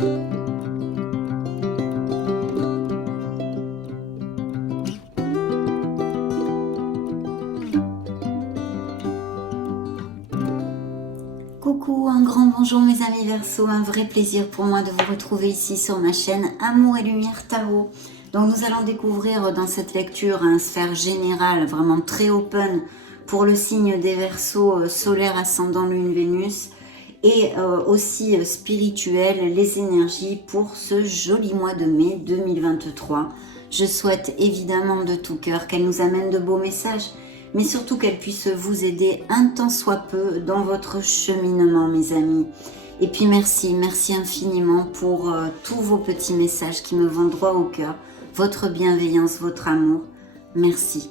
Coucou, un grand bonjour mes amis Verseau, un vrai plaisir pour moi de vous retrouver ici sur ma chaîne Amour et Lumière Tarot. Donc nous allons découvrir dans cette lecture un sphère générale vraiment très open pour le signe des Verseaux, solaire, ascendant, lune, Vénus, et aussi spirituel, les énergies pour ce joli mois de mai 2023. Je souhaite évidemment de tout cœur qu'elle nous amène de beaux messages, mais surtout qu'elle puisse vous aider un tant soit peu dans votre cheminement, mes amis. Et puis merci infiniment pour tous vos petits messages qui me vont droit au cœur, votre bienveillance, votre amour. Merci.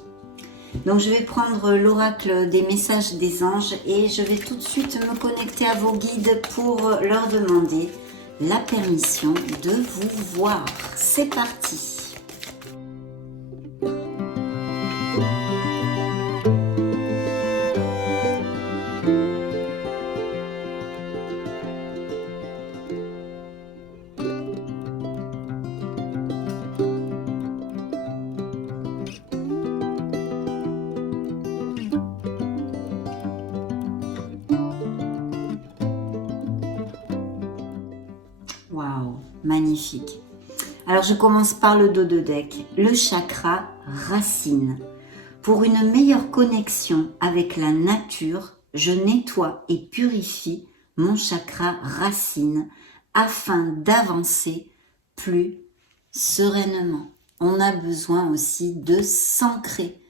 Donc je vais prendre l'oracle des messages des anges et je vais tout de suite me connecter à vos guides pour leur demander la permission de vous voir. C'est parti. Waouh, magnifique. Alors je commence par le dos de deck, le chakra racine. Pour une meilleure connexion avec la nature, je nettoie et purifie mon chakra racine afin d'avancer plus sereinement. On a besoin aussi de s'ancrer.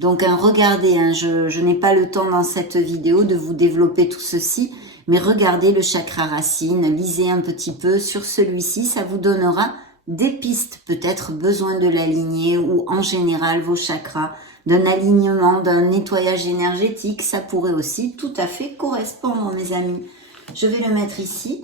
Donc regardez, je n'ai pas le temps dans cette vidéo de vous développer tout ceci, mais regardez le chakra racine, lisez un petit peu sur celui-ci, ça vous donnera des pistes, peut-être besoin de l'aligner ou en général vos chakras, d'un alignement, d'un nettoyage énergétique, ça pourrait aussi tout à fait correspondre mes amis. Je vais le mettre ici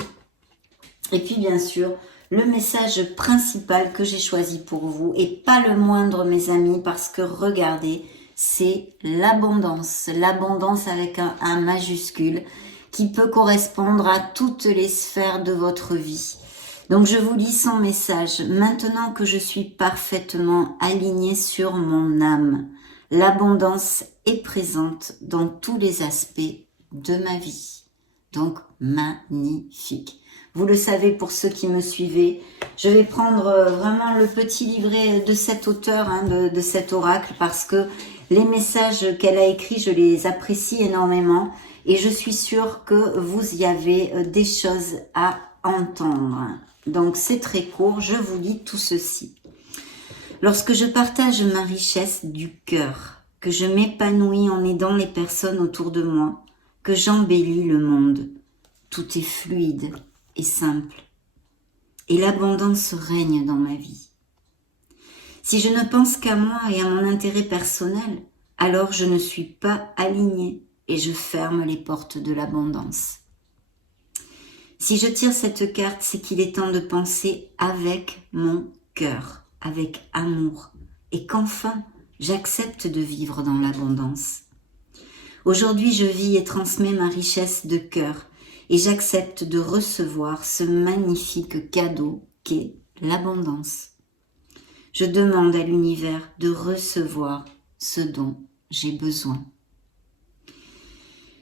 et puis bien sûr le message principal que j'ai choisi pour vous et pas le moindre mes amis parce que regardez, c'est l'abondance, l'abondance avec un majuscule qui peut correspondre à toutes les sphères de votre vie. Donc je vous lis son message. Maintenant que je suis parfaitement alignée sur mon âme, l'abondance est présente dans tous les aspects de ma vie. Donc magnifique. Vous le savez pour ceux qui me suivez, je vais prendre vraiment le petit livret de cet auteur, de cet oracle, parce que les messages qu'elle a écrits, je les apprécie énormément et je suis sûre que vous y avez des choses à entendre. Donc c'est très court, je vous lis tout ceci. Lorsque je partage ma richesse du cœur, que je m'épanouis en aidant les personnes autour de moi, que j'embellis le monde, tout est fluide et simple. Et l'abondance règne dans ma vie. Si je ne pense qu'à moi et à mon intérêt personnel, alors je ne suis pas alignée et je ferme les portes de l'abondance. Si je tire cette carte, c'est qu'il est temps de penser avec mon cœur, avec amour, et qu'enfin, j'accepte de vivre dans l'abondance. Aujourd'hui, je vis et transmets ma richesse de cœur, et j'accepte de recevoir ce magnifique cadeau qu'est l'abondance. Je demande à l'univers de recevoir ce dont j'ai besoin.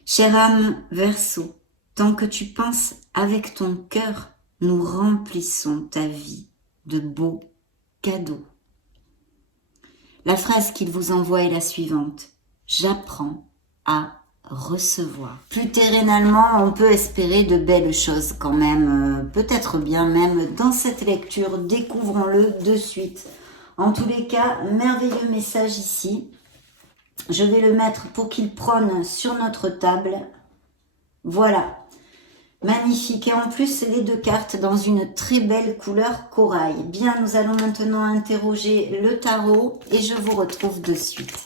Chère âme Verseau, tant que tu penses avec ton cœur, nous remplissons ta vie de beaux cadeaux. La phrase qu'il vous envoie est la suivante. J'apprends à recevoir. Plus terrenalement, on peut espérer de belles choses quand même, peut-être bien même dans cette lecture, découvrons-le de suite. En tous les cas, merveilleux message ici. Je vais le mettre pour qu'il prône sur notre table. Voilà, magnifique. Et en plus, les deux cartes dans une très belle couleur corail. Bien, nous allons maintenant interroger le tarot et je vous retrouve de suite.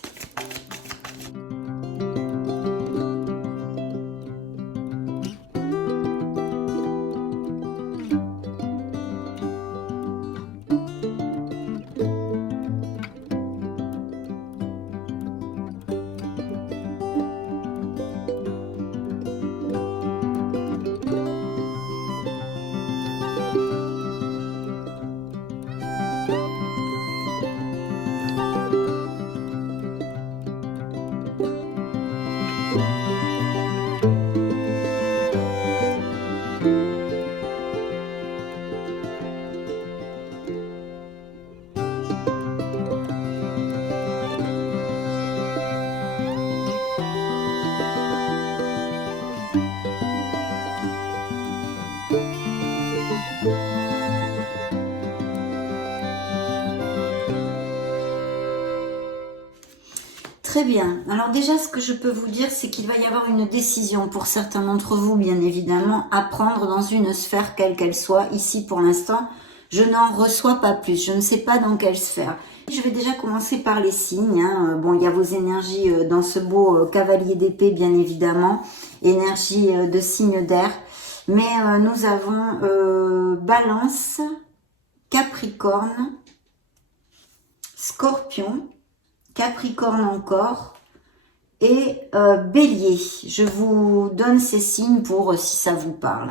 Très bien. Alors déjà, ce que je peux vous dire, c'est qu'il va y avoir une décision pour certains d'entre vous, bien évidemment, à prendre dans une sphère quelle qu'elle soit. Ici, pour l'instant, je n'en reçois pas plus. Je ne sais pas dans quelle sphère. Je vais déjà commencer par les signes. Bon, il y a vos énergies dans ce beau cavalier d'épée, bien évidemment. Énergie de signe d'air. Mais nous avons Balance, Capricorne, Scorpion, Capricorne encore et Bélier. Je vous donne ces signes pour si ça vous parle.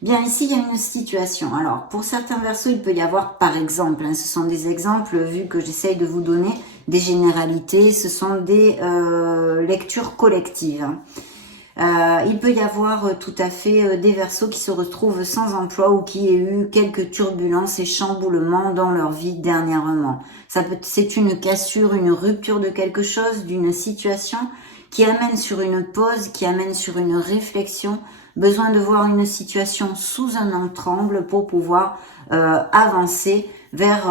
Bien, ici, il y a une situation. Alors, pour certains Verseaux, il peut y avoir, par exemple, ce sont des exemples, vu que j'essaye de vous donner des généralités, ce sont des lectures collectives. Il peut y avoir tout à fait des Verseaux qui se retrouvent sans emploi ou qui aient eu quelques turbulences et chamboulements dans leur vie dernièrement. C'est une cassure, une rupture de quelque chose, d'une situation qui amène sur une pause, qui amène sur une réflexion, besoin de voir une situation sous un autre angle pour pouvoir avancer vers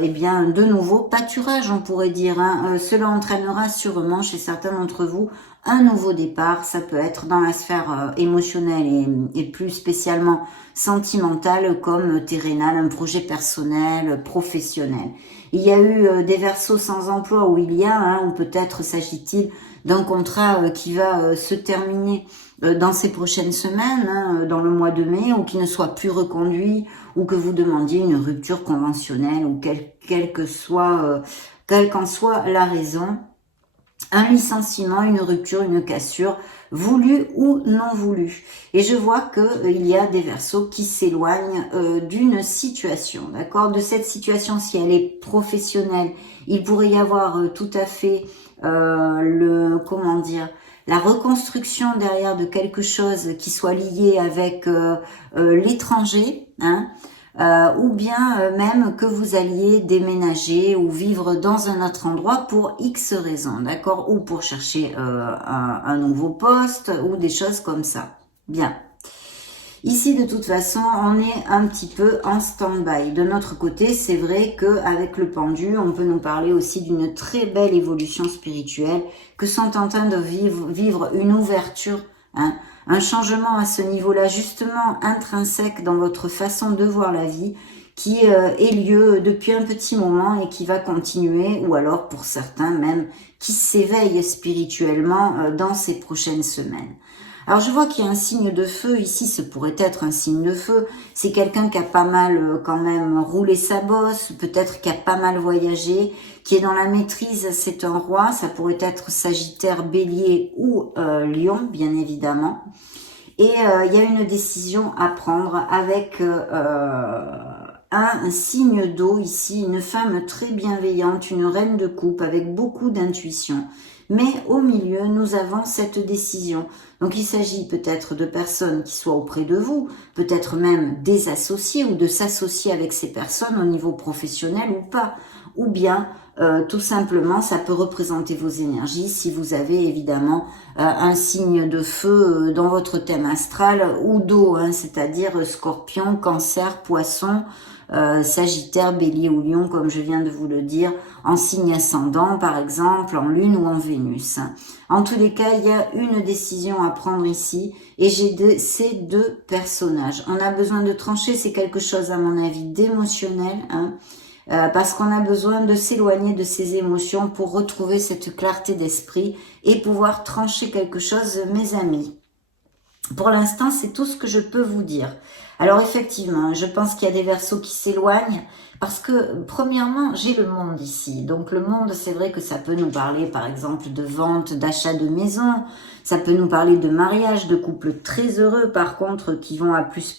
eh bien de nouveau pâturage, on pourrait dire. Cela entraînera sûrement chez certains d'entre vous un nouveau départ. Ça peut être dans la sphère émotionnelle et plus spécialement sentimentale comme terrénale, un projet personnel, professionnel. Il y a eu des Verseaux sans emploi où il y a, ou peut-être s'agit-il d'un contrat qui va se terminer dans ces prochaines semaines, dans le mois de mai, ou qui ne soit plus reconduit, ou que vous demandiez une rupture conventionnelle, ou quelle qu'en soit la raison. Un licenciement, une rupture, une cassure, voulu ou non voulu. Et je vois qu'il y a des Verseaux qui s'éloignent d'une situation, d'accord? De cette situation, si elle est professionnelle, il pourrait y avoir tout à fait la reconstruction derrière de quelque chose qui soit lié avec l'étranger, ou bien même que vous alliez déménager ou vivre dans un autre endroit pour X raisons, d'accord? Ou pour chercher un nouveau poste ou des choses comme ça. Bien. Ici, de toute façon, on est un petit peu en stand-by. De notre côté, c'est vrai qu'avec le pendu, on peut nous parler aussi d'une très belle évolution spirituelle, que sont en train de vivre une ouverture, un changement à ce niveau-là, justement intrinsèque dans votre façon de voir la vie, qui ait lieu depuis un petit moment et qui va continuer, ou alors pour certains même, qui s'éveillent spirituellement dans ces prochaines semaines. Alors je vois qu'il y a un signe de feu, ici ce pourrait être un signe de feu, c'est quelqu'un qui a pas mal quand même roulé sa bosse, peut-être qui a pas mal voyagé, qui est dans la maîtrise, c'est un roi, ça pourrait être Sagittaire, Bélier ou Lion bien évidemment. Et il y a une décision à prendre avec un signe d'eau ici, une femme très bienveillante, une reine de coupe avec beaucoup d'intuition. Mais au milieu, nous avons cette décision. Donc il s'agit peut-être de personnes qui soient auprès de vous, peut-être même des associés ou de s'associer avec ces personnes au niveau professionnel ou pas. Ou bien tout simplement, ça peut représenter vos énergies si vous avez évidemment un signe de feu dans votre thème astral ou d'eau, c'est-à-dire Scorpion, Cancer, Poisson, Sagittaire, Bélier ou Lion, comme je viens de vous le dire, en signe ascendant par exemple, en Lune ou en Vénus. En tous les cas, il y a une décision à prendre ici et j'ai ces deux personnages. On a besoin de trancher, c'est quelque chose à mon avis d'émotionnel, parce qu'on a besoin de s'éloigner de ses émotions pour retrouver cette clarté d'esprit et pouvoir trancher quelque chose, mes amis. Pour l'instant, c'est tout ce que je peux vous dire. Alors effectivement, je pense qu'il y a des Verseaux qui s'éloignent parce que premièrement, j'ai le monde ici. Donc le monde, c'est vrai que ça peut nous parler par exemple de vente, d'achat de maison, ça peut nous parler de mariage, de couples très heureux par contre qui vont à plus,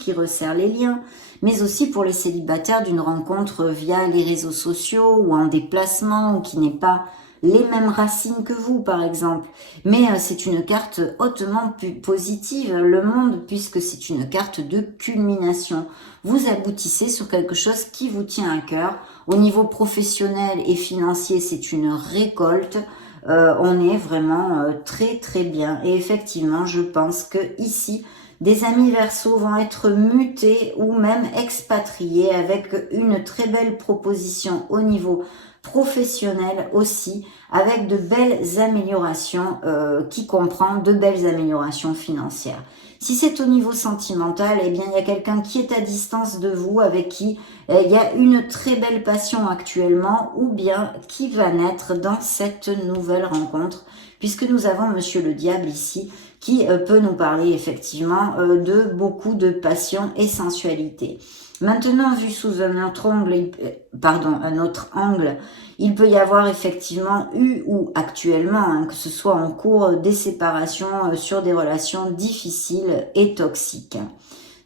qui resserrent les liens, mais aussi pour les célibataires d'une rencontre via les réseaux sociaux ou en déplacement ou qui n'est pas les mêmes racines que vous, par exemple. Mais c'est une carte hautement positive, le monde, puisque c'est une carte de culmination. Vous aboutissez sur quelque chose qui vous tient à cœur. Au niveau professionnel et financier, c'est une récolte. On est vraiment très très bien. Et effectivement, je pense que ici, Des amis Verseau vont être mutés ou même expatriés avec une très belle proposition au niveau professionnel aussi, avec de belles améliorations qui comprend de belles améliorations financières. Si c'est au niveau sentimental, eh bien il y a quelqu'un qui est à distance de vous, avec qui il y a une très belle passion actuellement, ou bien qui va naître dans cette nouvelle rencontre, puisque nous avons Monsieur le Diable ici, qui peut nous parler effectivement de beaucoup de passion et sensualité. Maintenant, vu sous un autre angle, il peut y avoir effectivement eu ou actuellement, hein, que ce soit en cours, des séparations sur des relations difficiles et toxiques.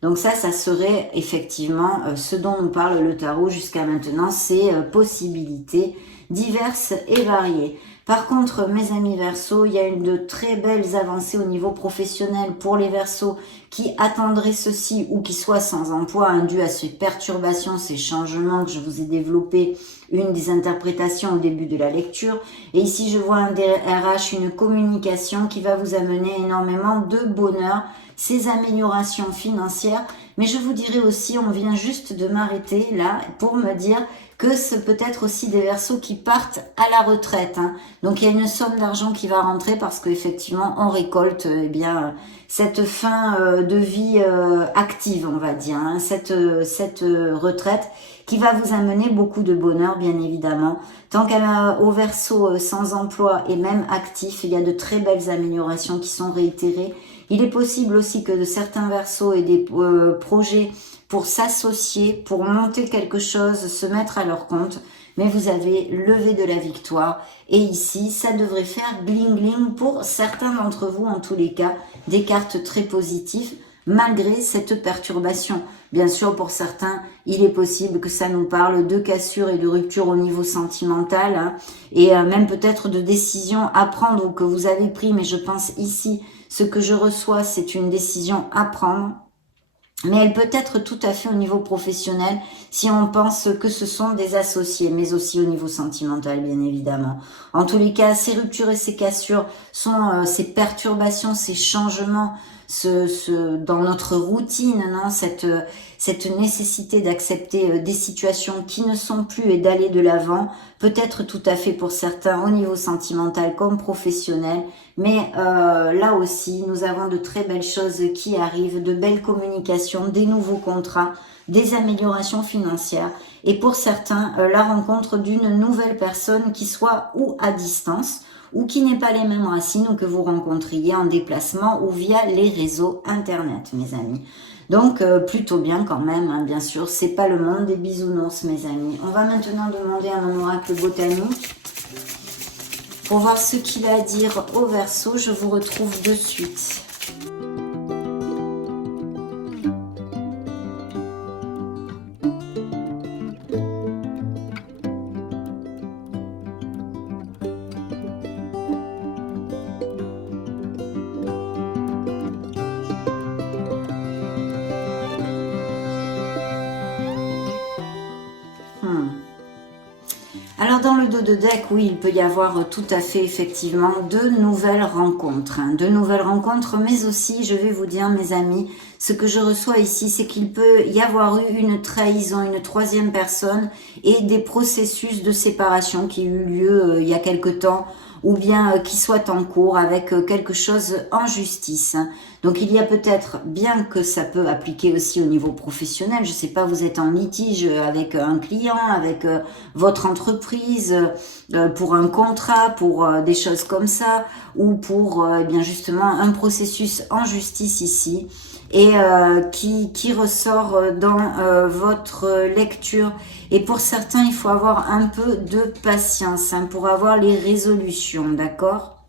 Donc ça serait effectivement ce dont nous parle le tarot jusqu'à maintenant, ces possibilités diverses et variées. Par contre, mes amis Verseaux, il y a de très belles avancées au niveau professionnel pour les Verseaux qui attendraient ceci ou qui soient sans emploi, dû à ces perturbations, ces changements que je vous ai développés, une des interprétations au début de la lecture. Et ici, je vois un DRH, une communication qui va vous amener énormément de bonheur, ces améliorations financières. Mais je vous dirais aussi, on vient juste de m'arrêter là pour me dire que c'est peut-être aussi des Verseaux qui partent à la retraite. Donc il y a une somme d'argent qui va rentrer parce qu'effectivement on récolte cette fin de vie active, on va dire, cette retraite qui va vous amener beaucoup de bonheur, bien évidemment. Tant qu'au Verseau sans emploi et même actif, il y a de très belles améliorations qui sont réitérées. Il est possible aussi que de certains Verseaux aient des projets pour s'associer, pour monter quelque chose, se mettre à leur compte. Mais vous avez levé de la victoire. Et ici, ça devrait faire bling bling pour certains d'entre vous, en tous les cas, des cartes très positives, malgré cette perturbation. Bien sûr, pour certains, il est possible que ça nous parle de cassure et de rupture au niveau sentimental, et même peut-être de décisions à prendre ou que vous avez pris. Mais je pense ici, ce que je reçois, c'est une décision à prendre. Mais elle peut être tout à fait au niveau professionnel si on pense que ce sont des associés, mais aussi au niveau sentimental, bien évidemment. En tous les cas, ces ruptures et ces cassures sont ces perturbations, ces changements dans notre routine, cette nécessité d'accepter des situations qui ne sont plus et d'aller de l'avant, peut être tout à fait pour certains au niveau sentimental comme professionnel. Mais là aussi, nous avons de très belles choses qui arrivent, de belles communications, des nouveaux contrats, des améliorations financières. Et pour certains, la rencontre d'une nouvelle personne qui soit ou à distance, ou qui n'ait pas les mêmes racines, ou que vous rencontriez en déplacement ou via les réseaux internet, mes amis. Donc, plutôt bien quand même, bien sûr. C'est pas le monde des bisounours, mes amis. On va maintenant demander à mon oracle botanique pour voir ce qu'il a à dire au Verseau. Je vous retrouve de suite. Alors dans le dos de deck, oui, il peut y avoir tout à fait effectivement de nouvelles rencontres. De nouvelles rencontres, mais aussi, je vais vous dire mes amis, ce que je reçois ici, c'est qu'il peut y avoir eu une trahison, une troisième personne et des processus de séparation qui ont eu lieu il y a quelque temps, ou bien qui soient en cours avec quelque chose en justice. Donc il y a peut-être, bien que ça peut appliquer aussi au niveau professionnel, je ne sais pas, vous êtes en litige avec un client, avec votre entreprise, pour un contrat, pour des choses comme ça, ou pour eh bien justement un processus en justice ici, et qui ressort dans votre lecture. Et pour certains, il faut avoir un peu de patience pour avoir les résolutions, d'accord ?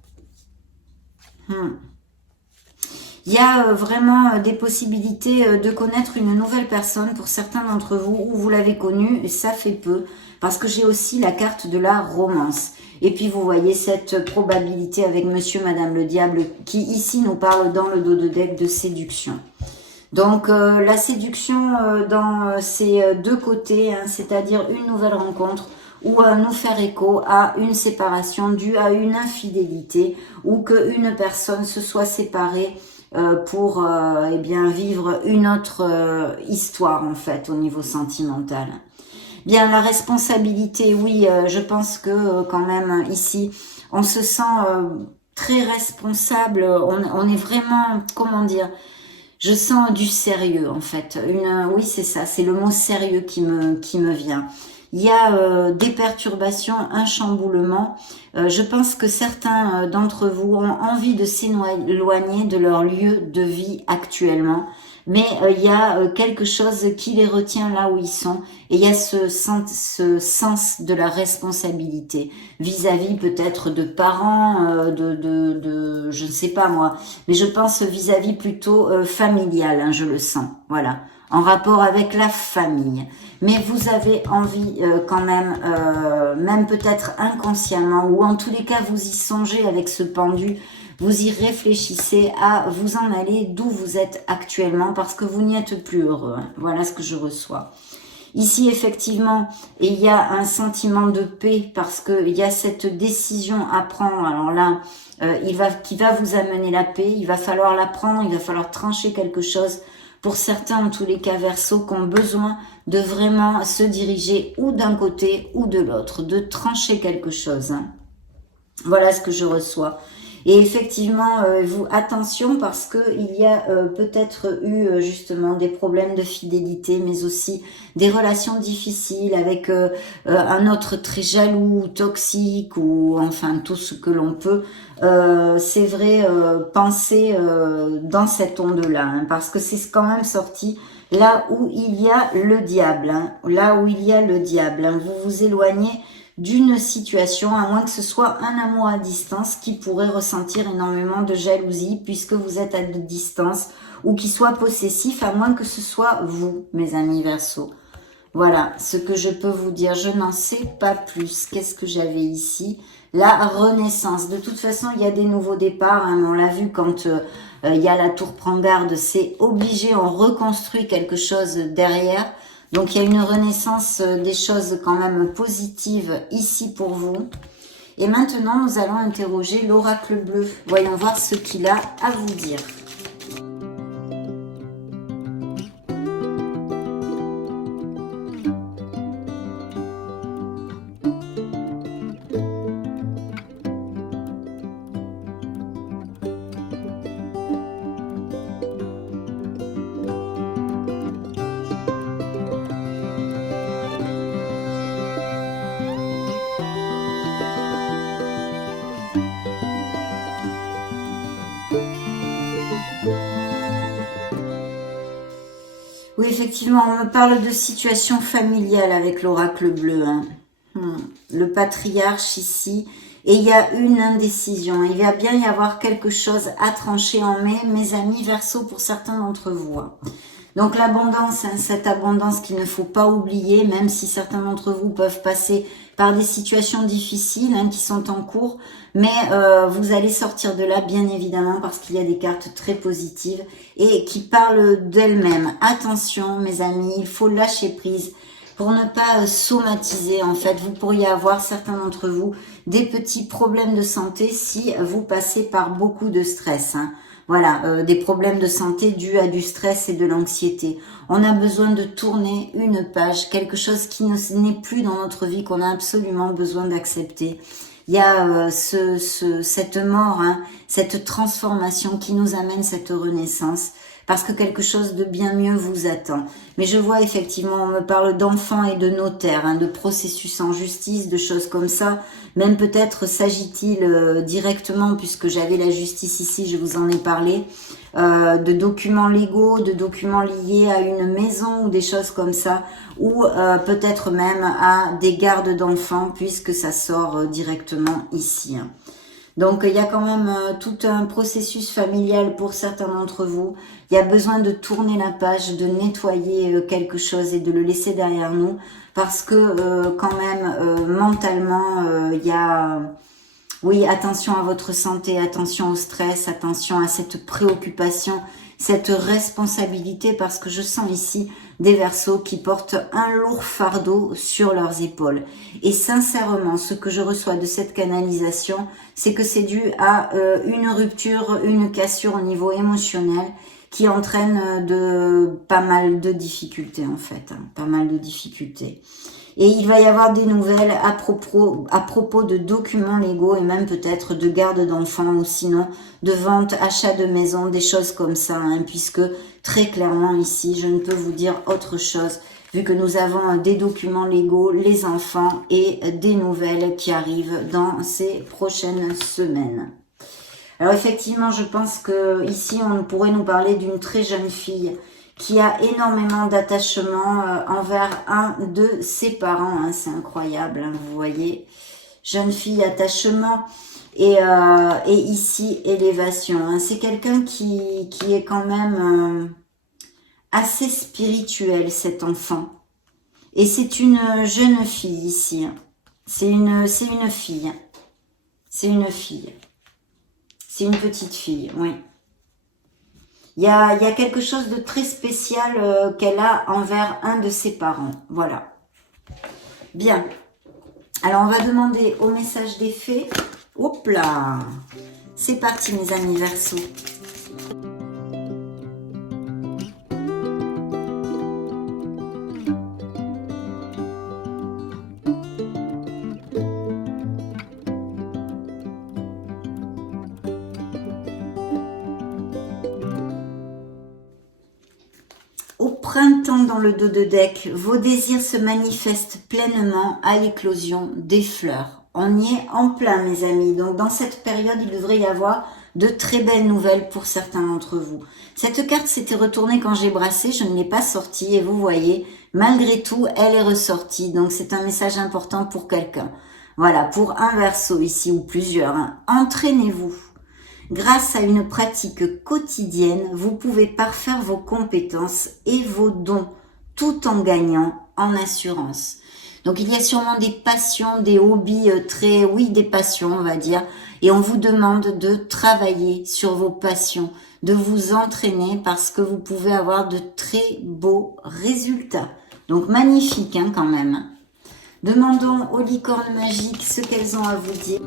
Il y a vraiment des possibilités de connaître une nouvelle personne pour certains d'entre vous, ou vous l'avez connue, et ça fait peu, parce que j'ai aussi la carte de la romance. Et puis vous voyez cette probabilité avec monsieur, madame le diable, qui ici nous parle dans le dos de deck de séduction. Donc la séduction dans ces deux côtés, c'est-à-dire une nouvelle rencontre, ou nous faire écho à une séparation due à une infidélité, ou qu'une personne se soit séparée pour eh bien vivre une autre histoire en fait au niveau sentimental. Bien, la responsabilité, oui, je pense que quand même ici, on se sent très responsable, on est vraiment, comment dire, je sens du sérieux en fait. Oui, c'est ça, c'est le mot sérieux qui me vient. Il y a des perturbations, un chamboulement. Je pense que certains d'entre vous ont envie de s'éloigner de leur lieu de vie actuellement. Mais il y a quelque chose qui les retient là où ils sont. Et il y a ce sens de la responsabilité vis-à-vis peut-être de parents, je ne sais pas moi. Mais je pense vis-à-vis plutôt familial, hein, je le sens. Voilà, en rapport avec la famille. Mais vous avez envie quand même peut-être inconsciemment, ou en tous les cas vous y songez avec ce pendu, vous y réfléchissez à vous en aller d'où vous êtes actuellement parce que vous n'y êtes plus heureux. Hein. Voilà ce que je reçois. Ici, effectivement, il y a un sentiment de paix parce qu'il y a cette décision à prendre. Alors là, qui va vous amener la paix. Il va falloir la prendre, il va falloir trancher quelque chose. Pour certains, en tous les cas, Verseau, qui ont besoin de vraiment se diriger ou d'un côté ou de l'autre, de trancher quelque chose. Hein. Voilà ce que je reçois. Et effectivement, vous attention parce que il y a peut-être eu justement des problèmes de fidélité, mais aussi des relations difficiles avec un autre très jaloux, toxique ou enfin tout ce que l'on peut. C'est vrai, penser dans cette onde-là, hein, parce que c'est quand même sorti là où il y a le diable, hein, là où il y a le diable. Hein, vous vous éloignez d'une situation, à moins que ce soit un amour à distance qui pourrait ressentir énormément de jalousie puisque vous êtes à distance, ou qui soit possessif, à moins que ce soit vous, mes amis Verseau. Voilà ce que je peux vous dire. Je n'en sais pas plus. Qu'est-ce que j'avais ici? La renaissance. De toute façon, il y a des nouveaux départs. Hein, on l'a vu quand il y a la tour prend garde. C'est obligé, on reconstruit quelque chose derrière. Donc, il y a une renaissance des choses quand même positives ici pour vous. Et maintenant, nous allons interroger l'oracle bleu. Voyons voir ce qu'il a à vous dire. Oui, effectivement, on me parle de situation familiale avec l'oracle bleu. Hein. Le patriarche ici. Et il y a une indécision. Il va bien y avoir quelque chose à trancher en mai, mes amis Verseau, pour certains d'entre vous. Hein. Donc l'abondance, hein, cette abondance qu'il ne faut pas oublier, même si certains d'entre vous peuvent passer par des situations difficiles hein, qui sont en cours, mais vous allez sortir de là bien évidemment parce qu'il y a des cartes très positives et qui parlent d'elles-mêmes. Attention mes amis, il faut lâcher prise pour ne pas somatiser. En fait, vous pourriez avoir, certains d'entre vous, des petits problèmes de santé si vous passez par beaucoup de stress. Hein. Voilà, des problèmes de santé dus à du stress et de l'anxiété. On a besoin de tourner une page, quelque chose qui n'est plus dans notre vie, qu'on a absolument besoin d'accepter. Il y a cette mort, hein, cette transformation qui nous amène cette renaissance, parce que quelque chose de bien mieux vous attend. Mais je vois effectivement, on me parle d'enfants et de notaires, hein, de processus en justice, de choses comme ça. Même peut-être s'agit-il directement, puisque j'avais la justice ici, je vous en ai parlé, de documents légaux, de documents liés à une maison ou des choses comme ça, ou peut-être même à des gardes d'enfants, puisque ça sort directement ici. Hein. Donc, il y a quand même tout un processus familial pour certains d'entre vous. Il y a besoin de tourner la page, de nettoyer quelque chose et de le laisser derrière nous. Parce que quand même, mentalement, il y a... Oui, attention à votre santé, attention au stress, attention à cette préoccupation cette responsabilité, parce que je sens ici des Verseaux qui portent un lourd fardeau sur leurs épaules. Et sincèrement, ce que je reçois de cette canalisation, c'est que c'est dû à une rupture, une cassure au niveau émotionnel qui entraîne pas mal de difficultés en fait, hein, pas mal de difficultés. Et il va y avoir des nouvelles à propos de documents légaux et même peut-être de garde d'enfants ou sinon de vente, achat de maison, des choses comme ça, hein, puisque très clairement ici, je ne peux vous dire autre chose, vu que nous avons des documents légaux, les enfants et des nouvelles qui arrivent dans ces prochaines semaines. Alors effectivement, je pense que ici, on pourrait nous parler d'une très jeune fille qui a énormément d'attachement envers un de ses parents. Hein, c'est incroyable, hein, vous voyez. Jeune fille, attachement et ici, élévation. Hein. C'est quelqu'un qui est quand même assez spirituel, cet enfant. Et c'est une jeune fille ici. Hein. C'est une fille. C'est une fille. C'est une petite fille, oui. Il y a quelque chose de très spécial qu'elle a envers un de ses parents. Voilà. Bien. Alors, on va demander au message des fées. Hop là. C'est parti, mes amis Verseaux. Printemps dans le dos de deck, vos désirs se manifestent pleinement à l'éclosion des fleurs. On y est en plein, mes amis. Donc, dans cette période, il devrait y avoir de très belles nouvelles pour certains d'entre vous. Cette carte s'était retournée quand j'ai brassé, je ne l'ai pas sortie et vous voyez, malgré tout, elle est ressortie. Donc, c'est un message important pour quelqu'un. Voilà, pour un Verseau ici ou plusieurs. Hein. Entraînez-vous. Grâce à une pratique quotidienne, vous pouvez parfaire vos compétences et vos dons tout en gagnant en assurance. Donc il y a sûrement des passions, des hobbies des passions on va dire. Et on vous demande de travailler sur vos passions, de vous entraîner parce que vous pouvez avoir de très beaux résultats. Donc magnifique hein, quand même. Demandons aux licornes magiques ce qu'elles ont à vous dire.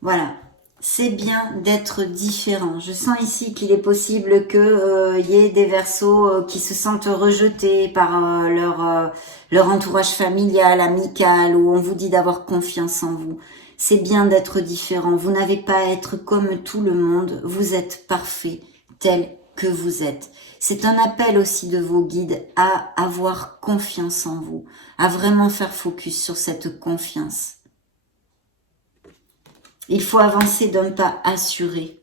Voilà, c'est bien d'être différent. Je sens ici qu'il est possible que y ait des Verseaux qui se sentent rejetés par leur entourage familial, amical, où on vous dit d'avoir confiance en vous. C'est bien d'être différent. Vous n'avez pas à être comme tout le monde. Vous êtes parfait tel que vous êtes. C'est un appel aussi de vos guides à avoir confiance en vous, à vraiment faire focus sur cette confiance. Il faut avancer d'un pas assuré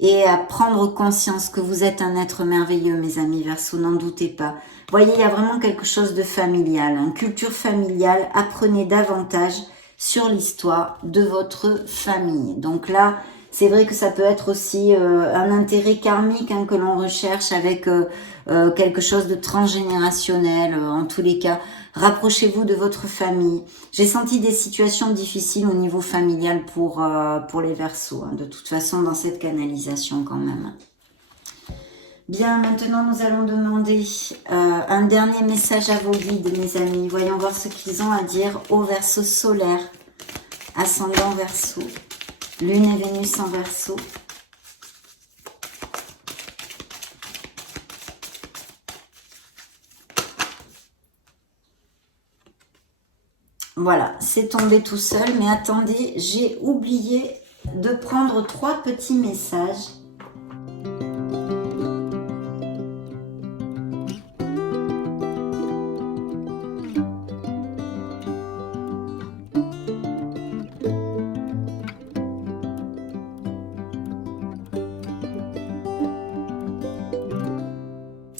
et à prendre conscience que vous êtes un être merveilleux, mes amis Verseaux, n'en doutez pas. Vous voyez, il y a vraiment quelque chose de familial, une culture familiale. Apprenez davantage sur l'histoire de votre famille. Donc là, c'est vrai que ça peut être aussi un intérêt karmique hein, que l'on recherche avec quelque chose de transgénérationnel. En tous les cas, rapprochez-vous de votre famille. J'ai senti des situations difficiles au niveau familial pour les Verseaux. Hein, de toute façon, dans cette canalisation quand même. Bien, maintenant, nous allons demander un dernier message à vos guides, mes amis. Voyons voir ce qu'ils ont à dire aux Verseaux solaires, ascendant Verseau. Lune et Vénus en Verseau. Voilà, c'est tombé tout seul. Mais attendez, j'ai oublié de prendre 3 petits messages.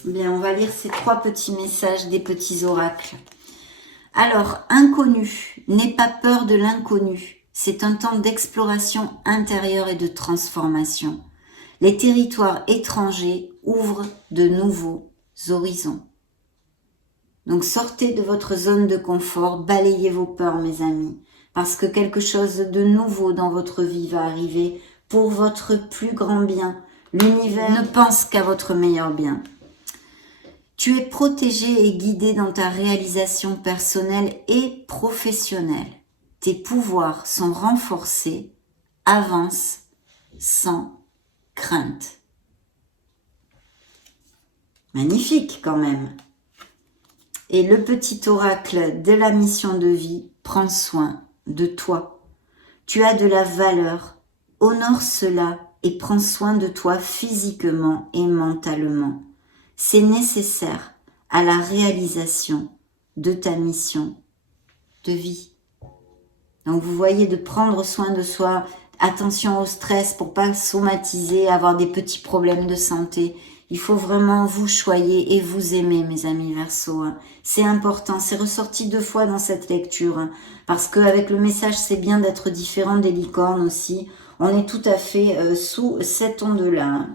Bien, on va lire ces 3 petits messages des petits oracles. Alors, inconnu, n'aie pas peur de l'inconnu. C'est un temps d'exploration intérieure et de transformation. Les territoires étrangers ouvre de nouveaux horizons. Donc sortez de votre zone de confort, balayez vos peurs mes amis, parce que quelque chose de nouveau dans votre vie va arriver pour votre plus grand bien. L'univers ne pense qu'à votre meilleur bien. Tu es protégé et guidé dans ta réalisation personnelle et professionnelle. Tes pouvoirs sont renforcés, avance sans crainte. Magnifique quand même. Et le petit oracle de la mission de vie prend soin de toi. Tu as de la valeur, honore cela et prends soin de toi physiquement et mentalement. C'est nécessaire à la réalisation de ta mission de vie. Donc vous voyez, de prendre soin de soi, attention au stress pour pas somatiser, avoir des petits problèmes de santé. Il faut vraiment vous choyer et vous aimer, mes amis Verseau. C'est important, c'est ressorti 2 fois dans cette lecture. Parce qu'avec le message, c'est bien d'être différent des licornes aussi. On est tout à fait sous cette onde-là.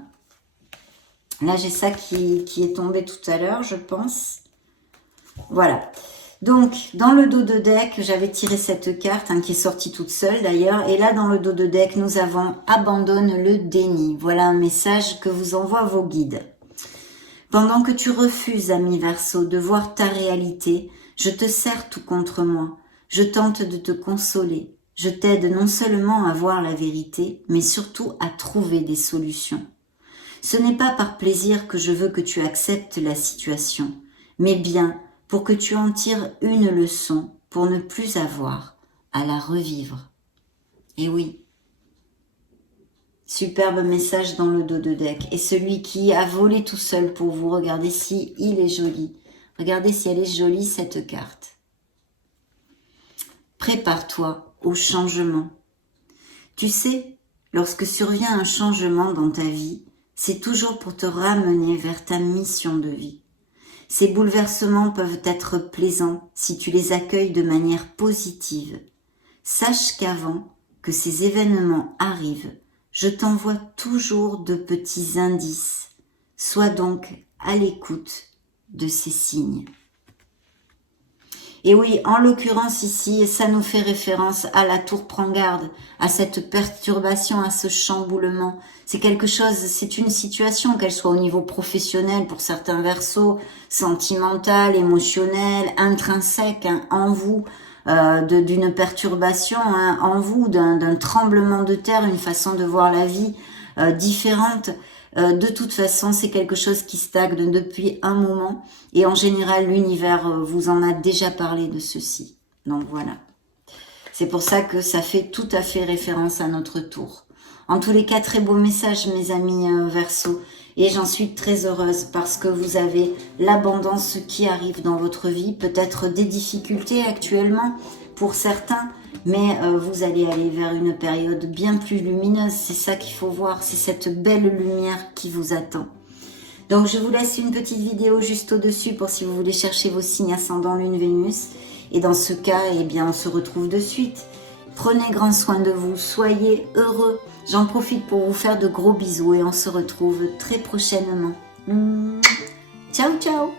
Là, j'ai ça qui est tombé tout à l'heure, je pense. Voilà. Donc, dans le dos de deck, j'avais tiré cette carte, qui est sortie toute seule d'ailleurs. Et là, dans le dos de deck, nous avons « Abandonne le déni ». Voilà un message que vous envoient vos guides. Pendant que tu refuses, ami Verseau, de voir ta réalité, je te serre tout contre moi. Je tente de te consoler. Je t'aide non seulement à voir la vérité, mais surtout à trouver des solutions. Ce n'est pas par plaisir que je veux que tu acceptes la situation, mais bien pour que tu en tires une leçon pour ne plus avoir à la revivre. Et oui, superbe message dans le dos de deck. Et celui qui a volé tout seul pour vous, regardez si il est joli. Regardez si elle est jolie cette carte. Prépare-toi au changement. Tu sais, lorsque survient un changement dans ta vie, c'est toujours pour te ramener vers ta mission de vie. Ces bouleversements peuvent être plaisants si tu les accueilles de manière positive. Sache qu'avant que ces événements arrivent, je t'envoie toujours de petits indices. Sois donc à l'écoute de ces signes. Et oui, en l'occurrence ici, ça nous fait référence à la tour prends garde, à cette perturbation, à ce chamboulement. C'est quelque chose, c'est une situation, qu'elle soit au niveau professionnel pour certains Verseaux, sentimental, émotionnel, intrinsèque en vous, d'une perturbation en vous, d'un tremblement de terre, une façon de voir la vie différente. De toute façon, c'est quelque chose qui stagne depuis un moment. Et en général, l'univers vous en a déjà parlé de ceci. Donc voilà. C'est pour ça que ça fait tout à fait référence à notre tour. En tous les cas, très beau message, mes amis Verseau. Et j'en suis très heureuse parce que vous avez l'abondance qui arrive dans votre vie. Peut-être des difficultés actuellement pour certains. Mais vous allez aller vers une période bien plus lumineuse. C'est ça qu'il faut voir. C'est cette belle lumière qui vous attend. Donc je vous laisse une petite vidéo juste au-dessus pour si vous voulez chercher vos signes ascendant Lune Vénus. Et dans ce cas, eh bien, on se retrouve de suite. Prenez grand soin de vous. Soyez heureux. J'en profite pour vous faire de gros bisous et on se retrouve très prochainement. Ciao, ciao!